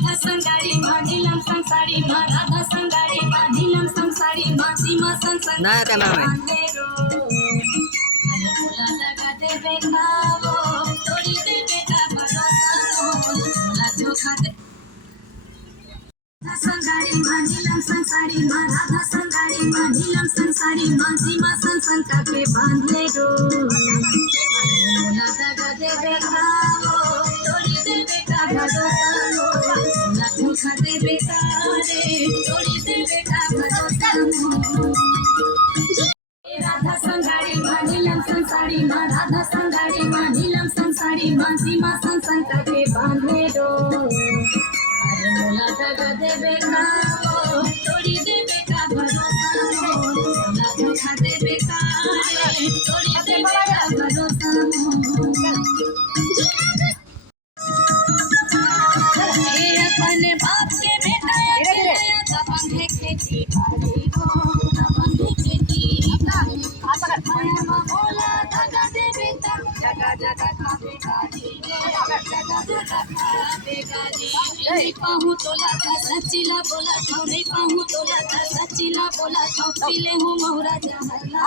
राधा संगाड़ी मानिलम संसारी माँ राधा संगाड़ी मानिलम संसारी माँ सीमा संसार ना क्या नाम है मोला दगा दे बेटा वो तोड़ी दे बेटा भरोसा मोला धोखा दे संगाड़ी मानिलम संसारी माँ राधा संगाड़ी मानिलम संसारी माँ सीमा संसार के बांधे रो मोला दगा दे बेटा वो तोड़ी दे बेटा भरोसा मोला धोखा दे बेटा रे तोड़ी दे बेटा भरोसा राधा संगाड़ी मानिलम संसारी माँ राधा संगाड़ी मानिलम संसारी माँ सीमा संसार के बांधे रो मोला दगा दे बेटा वो तोड़ी दे बेटा भरोसा मोला धोखा दे बेटा रे तोड़ी दे बेटा भरोसा अपने बाप के बेटा दबंग है खेती बाड़ी हो दबंग है खेती बोला दगा दे बेटा जगा जगा खावे गाड़ी जगा जगा खावे गाड़ी नहीं पाहूँ तोला था सच्चीला बोला था नहीं पाहूँ तोला था सच्चीला बोला था पीले हूँ मोहरा जहला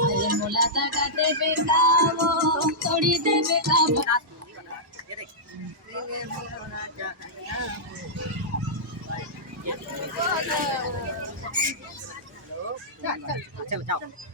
अरे मोला दगा दे बेटा वो तोड़ी दे बेटा चल चल